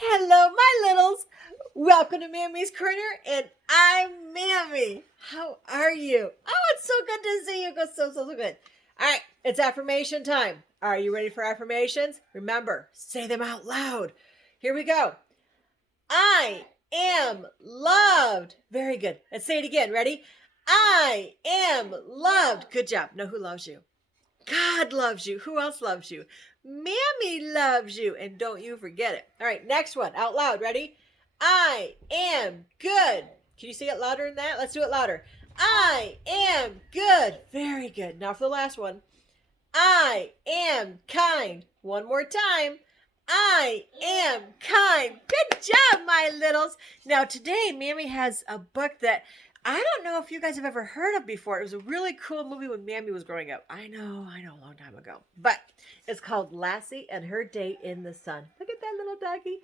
Hello, my littles. Welcome to Mammy's Corner, and I'm Mammy. How are you? Oh, it's so good to see you. So good. All right, it's affirmation time. Are you ready for affirmations? Remember, say them out loud. Here we go. I am loved. Very good. Let's say it again. Ready? I am loved. Good job. Know who loves you? God loves you. Who else loves you? Mammy loves you. And don't you forget it. All right, next one. Out loud. Ready? I am good. Can you say it louder than that? Let's do it louder. I am good. Very good. Now for the last one. I am kind. One more time. I am kind. Good job, my littles. Now today, Mammy has a book that I don't know if you guys have ever heard of before. It was a really cool movie when Mammy was growing up. I know, a long time ago. But it's called Lassie and Her Day in the Sun. Look at that little doggy.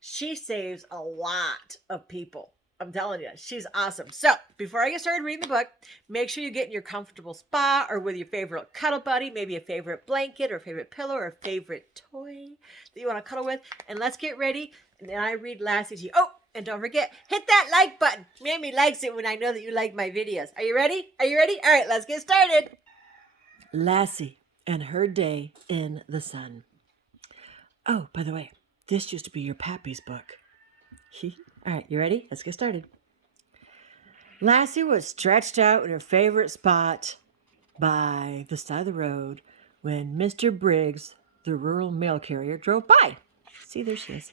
She saves a lot of people. I'm telling you, she's awesome. So before I get started reading the book, make sure you get in your comfortable spot or with your favorite cuddle buddy, maybe a favorite blanket or a favorite pillow or a favorite toy that you want to cuddle with. And let's get ready. And then I read Lassie to you. Oh, and don't forget, hit that like button. Mammy likes it when I know that you like my videos. Are you ready? Are you ready? All right, let's get started. Lassie and Her Day in the Sun. Oh, by the way, this used to be your Pappy's book. All right, you ready? Let's get started. Lassie was stretched out in her favorite spot by the side of the road when Mr. Briggs, the rural mail carrier, drove by. See, there she is.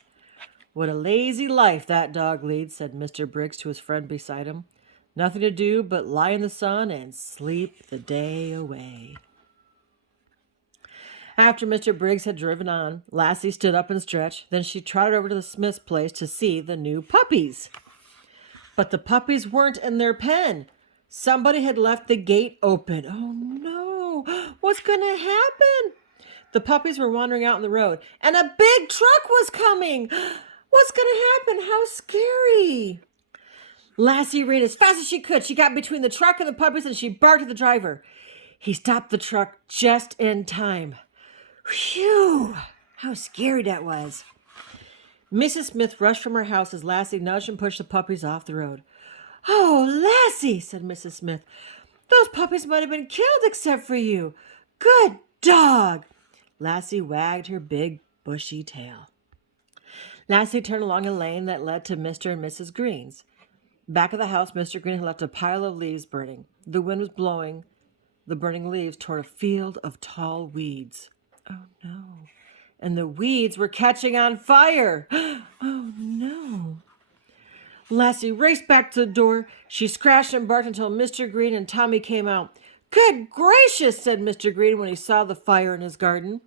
What a lazy life that dog leads, said Mr. Briggs to his friend beside him. Nothing to do but lie in the sun and sleep the day away. After Mr. Briggs had driven on, Lassie stood up and stretched. Then she trotted over to the Smith's place to see the new puppies. But the puppies weren't in their pen. Somebody had left the gate open. Oh no, what's going to happen? The puppies were wandering out on the road, and a big truck was coming. What's going to happen? How scary. Lassie ran as fast as she could. She got between the truck and the puppies, and she barked at the driver. He stopped the truck just in time. Phew! How scary that was. Mrs. Smith rushed from her house as Lassie nudged and pushed the puppies off the road. Oh, Lassie, said Mrs. Smith. Those puppies might have been killed except for you. Good dog. Lassie wagged her big, bushy tail. Lassie turned along a lane that led to Mr. and Mrs. Green's. Back of the house, Mr. Green had left a pile of leaves burning. The wind was blowing the burning leaves toward a field of tall weeds. Oh, no. And the weeds were catching on fire. Oh, no. Lassie raced back to the door. She scratched and barked until Mr. Green and Tommy came out. Good gracious, said Mr. Green when he saw the fire in his garden.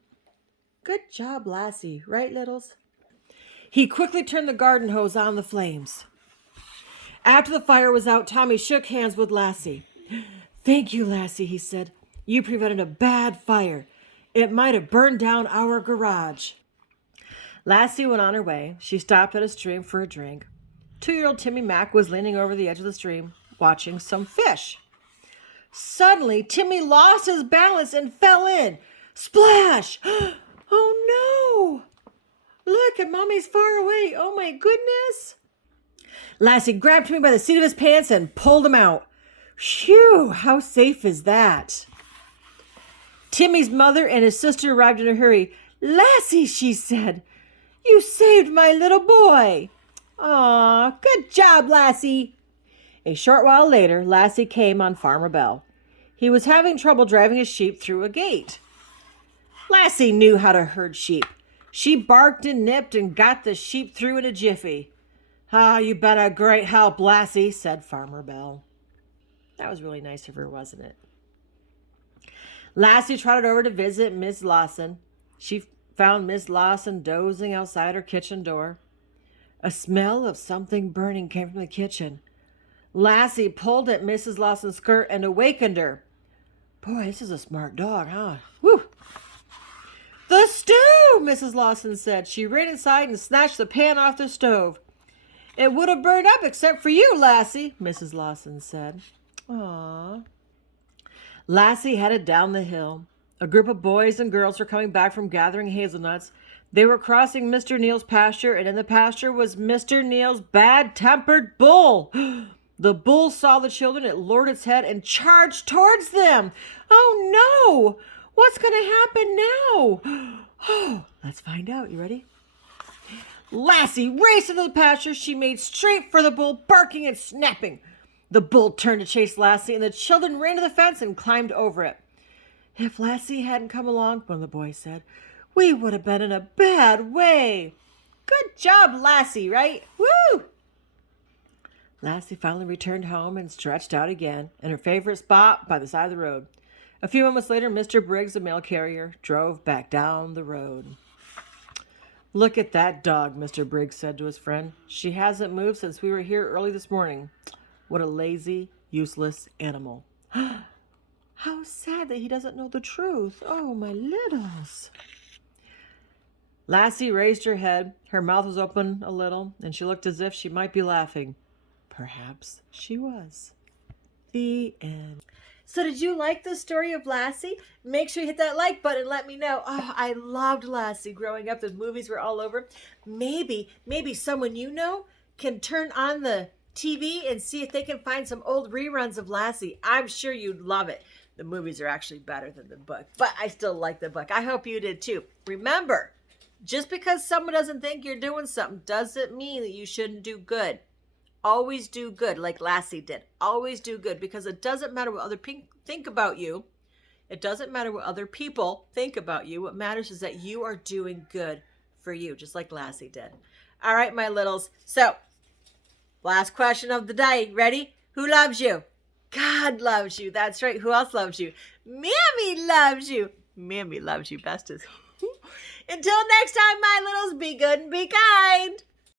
Good job, Lassie. Right, littles? He quickly turned the garden hose on the flames. After the fire was out, Tommy shook hands with Lassie. Thank you, Lassie, he said. You prevented a bad fire. It might have burned down our garage. Lassie went on her way. She stopped at a stream for a drink. 2-year-old Timmy Mack was leaning over the edge of the stream, watching some fish. Suddenly, Timmy lost his balance and fell in. Splash! Oh, no! Look, and Mommy's far away. Oh, my goodness! Lassie grabbed Timmy by the seat of his pants and pulled him out. Phew, how safe is that? Timmy's mother and his sister arrived in a hurry. Lassie, she said, you saved my little boy. Aw, good job, Lassie. A short while later, Lassie came on Farmer Bell. He was having trouble driving his sheep through a gate. Lassie knew how to herd sheep. She barked and nipped and got the sheep through in a jiffy. Ah, you've been a great help, Lassie, said Farmer Bell. That was really nice of her, wasn't it? Lassie trotted over to visit Miss Lawson. She found Miss Lawson dozing outside her kitchen door. A smell of something burning came from the kitchen. Lassie pulled at Mrs. Lawson's skirt and awakened her. Boy, this is a smart dog, huh? Woo! The stove, Mrs. Lawson said. She ran inside and snatched the pan off the stove. It would have burned up except for you, Lassie, Mrs. Lawson said. Aww. Lassie headed down the hill. A group of boys and girls were coming back from gathering hazelnuts. They were crossing Mr. Neal's pasture, and in the pasture was Mr. Neal's bad-tempered bull. The bull saw the children, it lowered its head and charged towards them. Oh no! What's going to happen now? Oh, let's find out. You ready? Lassie raced into the pasture. She made straight for the bull, barking and snapping. The bull turned to chase Lassie, and the children ran to the fence and climbed over it. If Lassie hadn't come along, one of the boys said, we would have been in a bad way. Good job, Lassie, right? Woo! Lassie finally returned home and stretched out again in her favorite spot by the side of the road. A few moments later, Mr. Briggs, the mail carrier, drove back down the road. Look at that dog, Mr. Briggs said to his friend. She hasn't moved since we were here early this morning. What a lazy, useless animal. How sad that he doesn't know the truth. Oh, my littles. Lassie raised her head. Her mouth was open a little, and she looked as if she might be laughing. Perhaps she was. The end. So did you like the story of Lassie? Make sure you hit that like button and let me know. Oh, I loved Lassie growing up. The movies were all over. Maybe someone you know can turn on the TV and see if they can find some old reruns of Lassie. I'm sure you'd love it. The movies are actually better than the book, but I still like the book. I hope you did too. Remember, just because someone doesn't think you're doing something doesn't mean that you shouldn't do good. Always do good like Lassie did. Always do good, because it doesn't matter what other people think about you. It doesn't matter what other people think about you. What matters is that you are doing good for you, just like Lassie did. All right, my littles. So, last question of the day. Ready? Who loves you? God loves you. That's right. Who else loves you? Mammy loves you. Mammy loves you bestest. Until next time, my littles, be good and be kind.